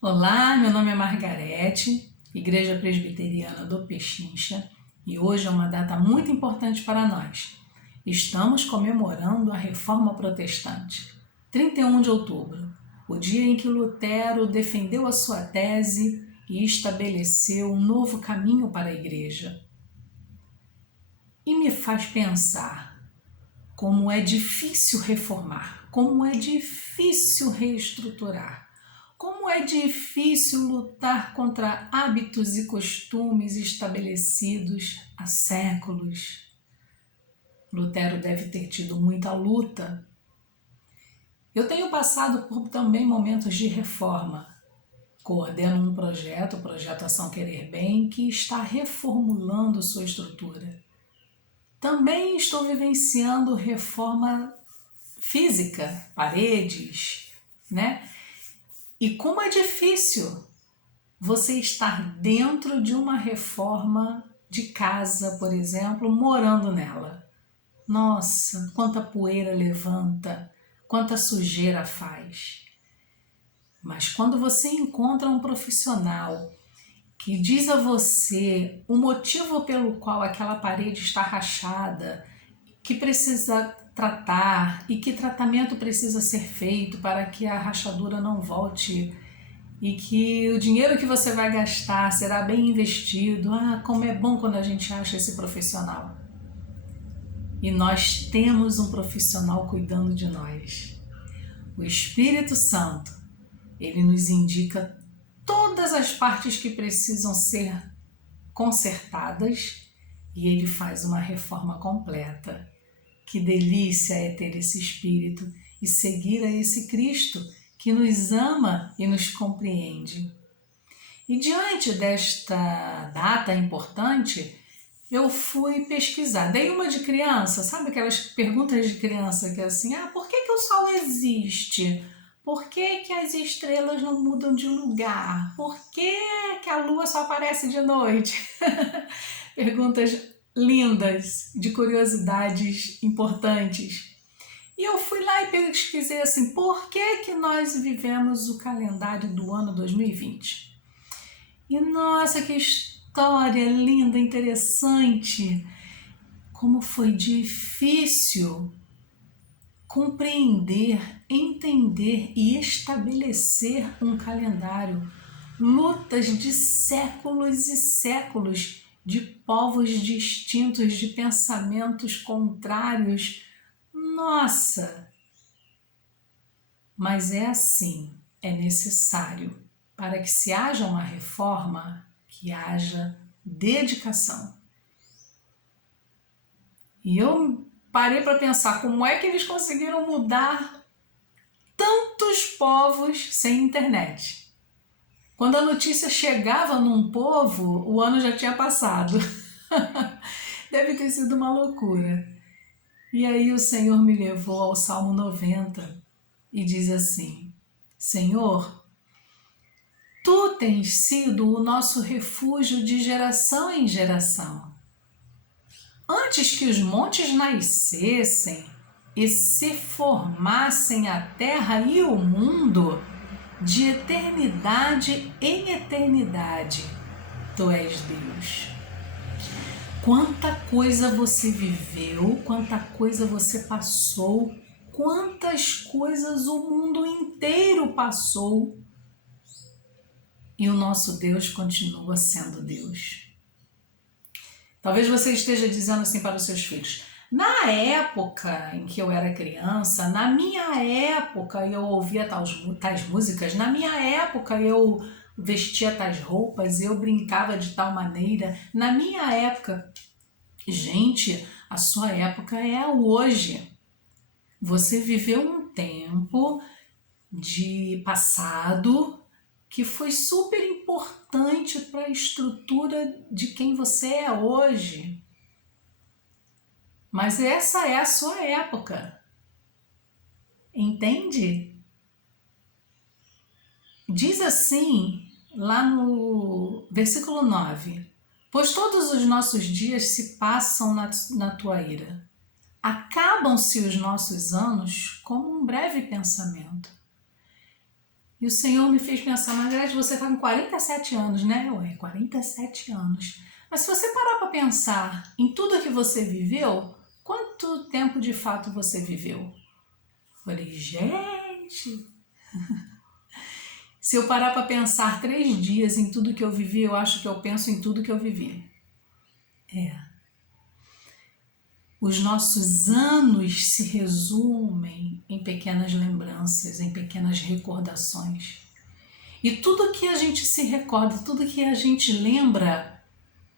Olá, meu nome é Margarete, Igreja Presbiteriana do Pechincha, e hoje é uma data muito importante para nós. Estamos comemorando a Reforma Protestante, 31 de outubro, o dia em que Lutero defendeu a sua tese e estabeleceu um novo caminho para a Igreja. E me faz pensar como é difícil reformar, como é difícil reestruturar. Como é difícil lutar contra hábitos e costumes estabelecidos há séculos. Lutero deve ter tido muita luta. Eu tenho passado por também momentos de reforma. Coordeno um projeto, o Projeto Ação Querer Bem, que está reformulando sua estrutura. Também estou vivenciando reforma física, paredes, né? E como é difícil você estar dentro de uma reforma de casa, por exemplo, morando nela. Nossa, quanta poeira levanta, quanta sujeira faz. Mas quando você encontra um profissional que diz a você o motivo pelo qual aquela parede está rachada, que precisa tratar e que tratamento precisa ser feito para que a rachadura não volte e que o dinheiro que você vai gastar será bem investido. Ah, como é bom quando a gente acha esse profissional. E nós temos um profissional cuidando de nós. O Espírito Santo, ele nos indica todas as partes que precisam ser consertadas e ele faz uma reforma completa. Que delícia é ter esse Espírito e seguir a esse Cristo que nos ama e nos compreende. E diante desta data importante, eu fui pesquisar. Dei uma de criança, sabe aquelas perguntas de criança que é assim, por que o sol existe? Por que as estrelas não mudam de lugar? Por que a lua só aparece de noite? Perguntas lindas, de curiosidades importantes. E eu fui lá e pesquisei assim, por que nós vivemos o calendário do ano 2020? E nossa, que história linda, interessante! Como foi difícil compreender, entender e estabelecer um calendário. Lutas de séculos e séculos, de povos distintos, de pensamentos contrários. Nossa! Mas é assim, é necessário. Para que se haja uma reforma, que haja dedicação. E eu parei para pensar como é que eles conseguiram mudar tantos povos sem internet. Quando a notícia chegava num povo, o ano já tinha passado. Deve ter sido uma loucura. E aí o Senhor me levou ao Salmo 90 e diz assim: Senhor, Tu tens sido o nosso refúgio de geração em geração. Antes que os montes nascessem e se formassem a terra e o mundo, de eternidade em eternidade, Tu és Deus. Quanta coisa você viveu, quanta coisa você passou, quantas coisas o mundo inteiro passou. E o nosso Deus continua sendo Deus. Talvez você esteja dizendo assim para os seus filhos: na época em que eu era criança, na minha época eu ouvia tais músicas, na minha época eu vestia tais roupas, eu brincava de tal maneira, na minha época. Gente, a sua época é a hoje. Você viveu um tempo de passado que foi super importante para a estrutura de quem você é hoje. Mas essa é a sua época. Entende? Diz assim, lá no versículo 9: Pois todos os nossos dias se passam na tua ira. Acabam-se os nossos anos como um breve pensamento. E o Senhor me fez pensar, Margarete, você está com 47 anos, né? Ué, 47 anos. Mas se você parar para pensar em tudo que você viveu, quanto tempo de fato você viveu? Falei, gente, se eu parar para pensar 3 dias em tudo que eu vivi, eu acho que eu penso em tudo que eu vivi. Os nossos anos se resumem em pequenas lembranças, em pequenas recordações. E tudo que a gente se recorda, tudo que a gente lembra,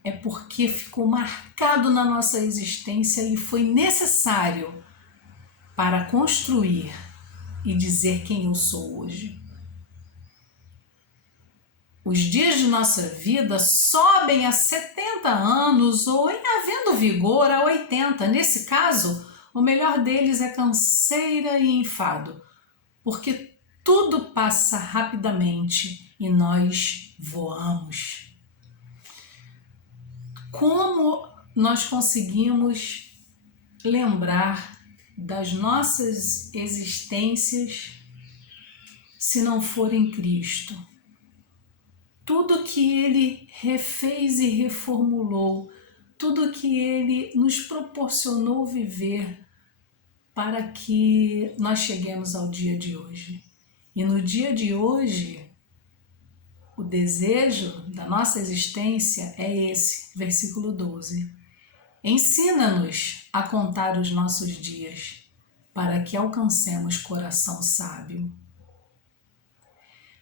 é porque ficou marcado na nossa existência e foi necessário para construir e dizer quem eu sou hoje. Os dias de nossa vida sobem a 70 anos ou, em havendo vigor, a 80. Nesse caso, o melhor deles é canseira e enfado, porque tudo passa rapidamente e nós voamos. Como nós conseguimos lembrar das nossas existências se não for em Cristo? Tudo que Ele refez e reformulou, tudo que Ele nos proporcionou viver para que nós cheguemos ao dia de hoje. E no dia de hoje, o desejo da nossa existência é esse, versículo 12. Ensina-nos a contar os nossos dias, para que alcancemos coração sábio.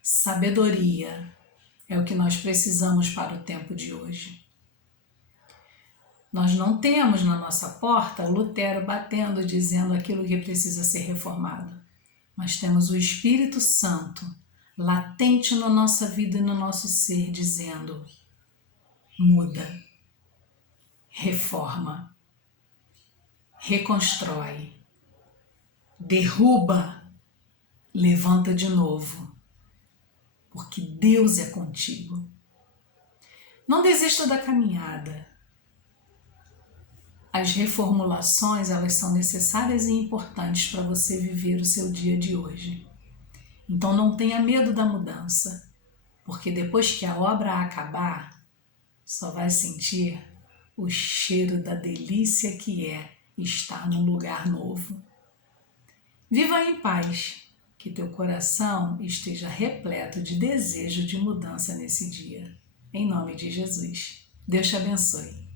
Sabedoria é o que nós precisamos para o tempo de hoje. Nós não temos na nossa porta o Lutero batendo, dizendo aquilo que precisa ser reformado. Mas temos o Espírito Santo latente na nossa vida e no nosso ser, dizendo: muda, reforma, reconstrói, derruba, levanta de novo, porque Deus é contigo. Não desista da caminhada. As reformulações, elas são necessárias e importantes para você viver o seu dia de hoje. Então não tenha medo da mudança, porque depois que a obra acabar, só vai sentir o cheiro da delícia que é estar num lugar novo. Viva em paz, que teu coração esteja repleto de desejo de mudança nesse dia. Em nome de Jesus. Deus te abençoe.